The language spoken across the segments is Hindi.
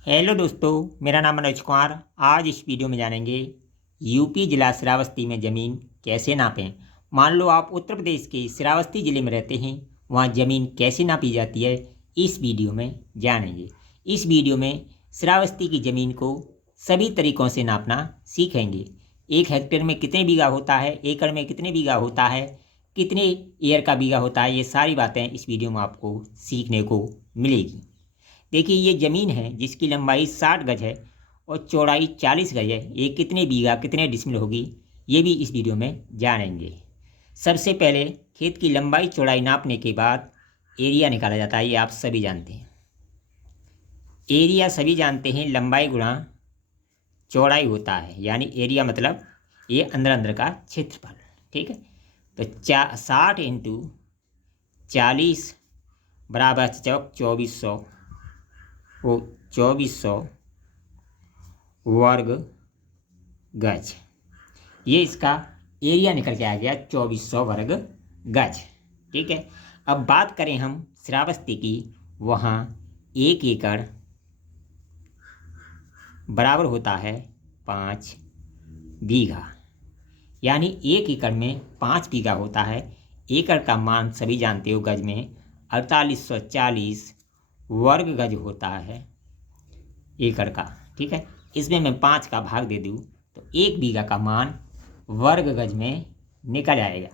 हेलो दोस्तों, मेरा नाम मनोज कुमार। आज इस वीडियो में जानेंगे यूपी जिला श्रावस्ती में ज़मीन कैसे नापें। मान लो आप उत्तर प्रदेश के श्रावस्ती ज़िले में रहते हैं, वहाँ ज़मीन कैसे नापी जाती है इस वीडियो में जानेंगे। इस वीडियो में श्रावस्ती की ज़मीन को सभी तरीक़ों से नापना सीखेंगे। 1 हेक्टेयर में कितने बीघा होता है, एकड़ में कितने बीघा होता है, कितने ईयर का बीघा होता है, ये सारी बातें इस वीडियो में आपको सीखने को मिलेगी। देखिए, ये ज़मीन है जिसकी लंबाई 60 गज है और चौड़ाई 40 गज है। ये कितने बीघा कितने डिसमिल होगी, ये भी इस वीडियो में जानेंगे। सबसे पहले खेत की लंबाई चौड़ाई नापने के बाद एरिया निकाला जाता है। ये आप सभी जानते हैं। एरिया सभी जानते हैं, लंबाई गुणा चौड़ाई होता है, यानी एरिया मतलब ये अंदर अंदर का क्षेत्रफल। ठीक है, तो 60 इंटू 40 बराबर 2400 वो 2400 वर्ग गज। ये इसका एरिया निकल के आ गया 2400 वर्ग गज। ठीक है, अब बात करें हम श्रावस्ती की, वहाँ 1 एकड़ बराबर होता है 5 बीघा, यानी 1 एकड़ में 5 बीघा होता है। एकड़ का मान सभी जानते हो, गज में 4840 वर्ग गज होता है एकड़ का। ठीक है, इसमें मैं 5 का भाग दे दूँ तो 1 बीघा का मान वर्ग गज में निकल आएगा।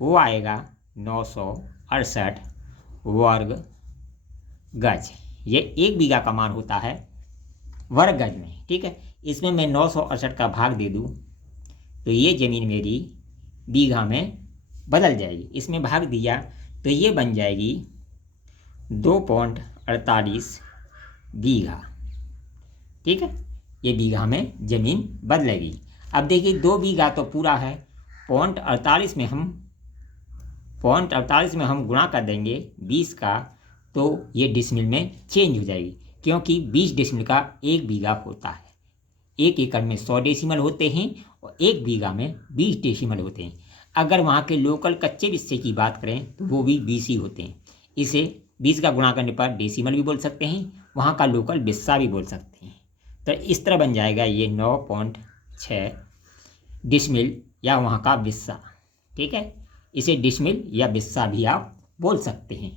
वो आएगा 968 वर्ग गज। ये 1 बीघा का मान होता है वर्ग गज में। ठीक है, इसमें मैं 968 का भाग दे दूँ तो ये ज़मीन मेरी बीघा में बदल जाएगी। इसमें भाग दिया तो ये बन जाएगी 2.48 बीघा। ठीक है, ये बीघा में ज़मीन बदलेगी। अब देखिए, 2 बीघा तो पूरा है, 0.48 में हम गुणा कर देंगे 20 का, तो ये डिसमिल में चेंज हो जाएगी, क्योंकि 20 डिसमिल का 1 बीघा होता है। 1 एकड़ में 100 डेसिमल होते हैं और 1 बीघा में 20 डेसिमल होते हैं। अगर वहाँ के लोकल कच्चे हिस्से की बात करें तो वो भी 20 ही होते हैं। इसे 20 का गुणा करने पर डेसिमल भी बोल सकते हैं, वहाँ का लोकल बिस्सा भी बोल सकते हैं। तो इस तरह बन जाएगा ये 9.6 डिसमिल या वहाँ का बिस्सा। ठीक है, इसे डिसमिल या बिस्सा भी आप बोल सकते हैं।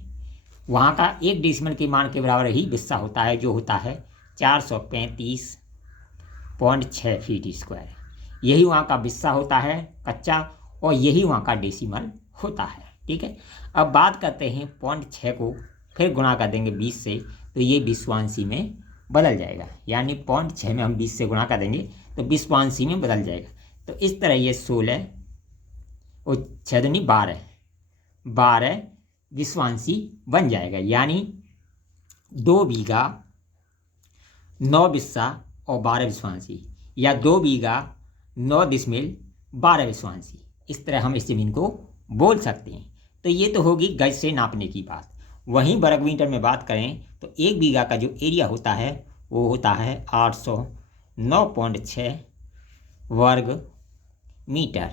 वहाँ का 1 डिसमिल के मान के बराबर ही बिस्सा होता है, जो होता है 435.6 फीट स्क्वायर। यही वहाँ का बिस्सा होता है कच्चा, और यही वहाँ का डेसिमल होता है। ठीक है, अब बात करते हैं 0.6 को फिर गुणा कर देंगे 20 से, तो ये विश्वांशी में बदल जाएगा। यानी 0.6 में हम 20 से गुणा कर देंगे तो विश्वांशी में बदल जाएगा। तो इस तरह ये 16 और 6 दूनी 12 विश्वांशी बन जाएगा। यानी 2 बीघा 9 बिस्सा और 12 विश्वांशी, या 2 बीघा 9 डिसमिल 12 विश्वांशी। इस तरह हम इस ज़मीन को बोल सकते हैं। तो ये तो होगी गज से नापने की बात। वहीं वर्ग मीटर में बात करें तो 1 बीघा का जो एरिया होता है वो होता है 809.6 वर्ग मीटर।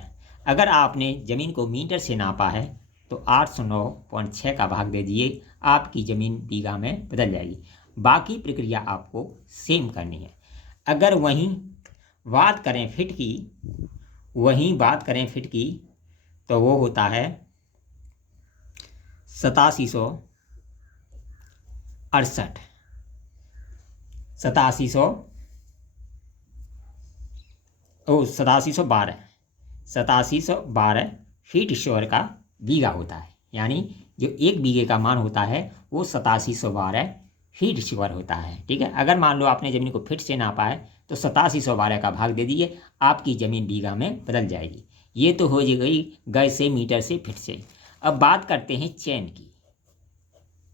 अगर आपने ज़मीन को मीटर से नापा है तो 809.6 का भाग दे दिए, आपकी ज़मीन बीघा में बदल जाएगी। बाकी प्रक्रिया आपको सेम करनी है। अगर वहीं बात करें फिट की, तो वो होता है 8712 फीट स्क्वायर का बीघा होता है। यानी जो 1 बीघे का मान होता है वो 8712 फीट स्क्वायर होता है। ठीक है, अगर मान लो आपने ज़मीन को फिट से नापा है तो 8712 का भाग दे दीजिए, आपकी ज़मीन बीघा में बदल जाएगी। ये तो हो गई गज से, मीटर से, फिट से। अब बात करते हैं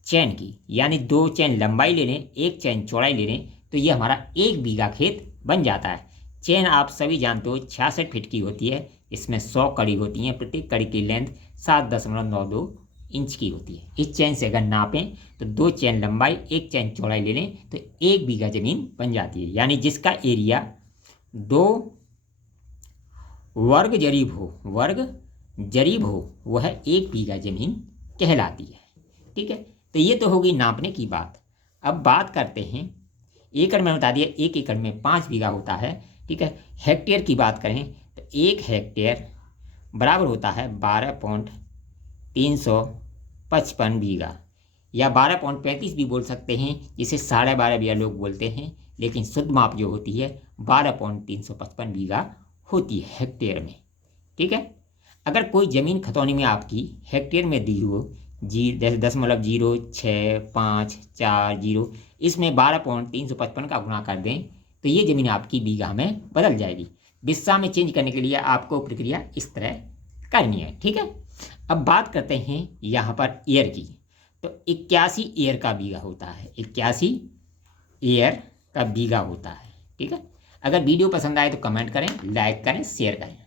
चैन की, यानी 2 चैन लंबाई ले लें, 1 चैन चौड़ाई ले लें, तो ये हमारा 1 बीघा खेत बन जाता है। चैन आप सभी जानते हो 66 फीट की होती है। इसमें 100 कड़ी होती हैं, प्रत्येक कड़ी की लेंथ 7.92 इंच की होती है। इस चैन से अगर नापें तो 2 चैन लंबाई 1 चैन चौड़ाई ले लें तो 1 बीघा ज़मीन बन जाती है। यानी जिसका एरिया 2 वर्ग जरीब हो वह 1 बीघा ज़मीन कहलाती है। ठीक है, तो ये तो होगी नापने की बात। अब बात करते हैं एकड़ में बता दिया, 1 एकड़ में 5 बीघा होता है। ठीक है, हेक्टेयर की बात करें तो 1 हेक्टेयर बराबर होता है 12.355 बीघा, या 12.35 भी बोल सकते हैं, जिसे 12.5 बीघा लोग बोलते हैं, लेकिन शुद्ध माप जो होती है 12.355 बीघा होती है हेक्टेयर में। ठीक है, अगर कोई ज़मीन खतौनी में आपकी हेक्टेयर में दी हो, जैसे 10.0654 इसमें 12.355 का गुणा कर दें तो ये ज़मीन आपकी बीघा में बदल जाएगी। बिस्सा में चेंज करने के लिए आपको प्रक्रिया इस तरह करनी है। ठीक है, अब बात करते हैं यहाँ पर ईयर की। तो 81 ईयर का बीघा होता है, 81 ईयर का बीघा होता है। ठीक है, अगर वीडियो पसंद आए तो कमेंट करें, लाइक करें, शेयर करें।